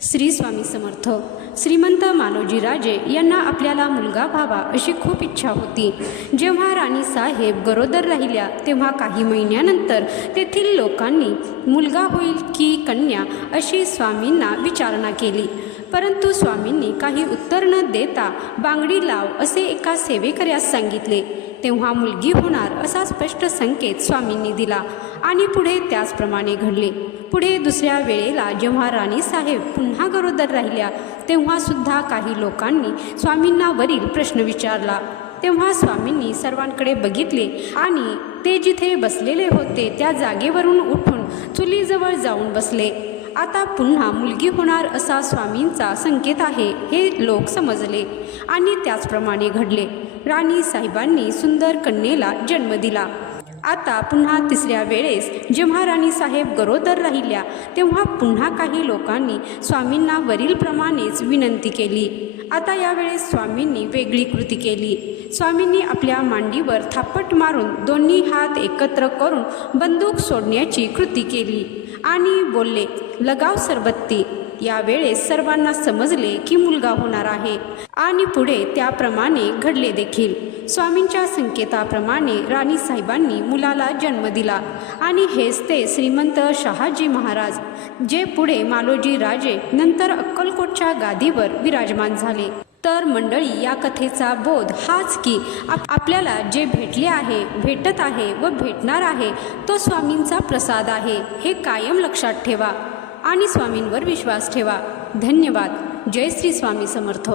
श्री स्वामी समर्थ. श्रीमंत मालोजी राजे यांना आपल्याला मुलगा व्हावा अशी खूप इच्छा होती. जेव्हा राणी साहेब गरोदर राहिल्या तेव्हा काही महिन्यानंतर तेथील लोकांनी मुलगा होईल की कन्या अशी स्वामींना विचारणा केली. परंतु स्वामींनी काही उत्तर न देता बांगडी लाव असे एका सेवेकऱ्यास सांगितले. तेव्हा मुलगी होणार असा स्पष्ट संकेत स्वामींनी दिला आणि पुढे त्याचप्रमाणे घडले. पुढे दुसऱ्या वेळेला जेव्हा राणी साहेब पुन्हा गरोदर राहिल्या तेव्हा सुद्धा काही लोकांनी स्वामींना वरील प्रश्न विचारला. तेव्हा स्वामींनी सर्वांकडे बघितले आणि ते जिथे बसलेले होते त्या जागेवरून उठून चुलीजवळ जाऊन बसले. आता पुन्हा मुलगी होणार असा स्वामींचा संकेत आहे हे लोक समजले आणि त्याचप्रमाणे घडले. राणी साहेबांनी सुंदर कन्येला जन्म दिला. आता पुन्हा तिसऱ्या वेळेस जेव्हा राणी साहेब गरोदर राहिल्या तेव्हा पुन्हा काही लोकांनी स्वामींना वरीलप्रमाणेच विनंती केली. आता यावेळेस स्वामींनी वेगळी कृती केली. स्वामींनी आपल्या मांडीवर थापट मारून दोन्ही हात एकत्र करून बंदूक सोडण्याची कृती केली आणि बोलले, लगाव सरबत्ती. यावेळेस सर्वांना समजले की मुलगा होणार आहे आणि पुढे त्याप्रमाणे घडले देखील. स्वामींच्या संकेताप्रमाणे राणी साहेबांनी मुलाला जन्म दिला आणि हेच ते श्रीमंत शहाजी महाराज जे पुढे मालोजी राजे नंतर अक्कलकोटच्या गादीवर विराजमान झाले. तर मंडळी, या कथेचा बोध हाच की आपल्याला जे भेटले आहे, भेटत आहे व भेटणार आहे तो स्वामींचा प्रसाद आहे हे कायम लक्षात ठेवा आणि स्वामींवर विश्वास ठेवा. धन्यवाद. जय श्री स्वामी समर्थ.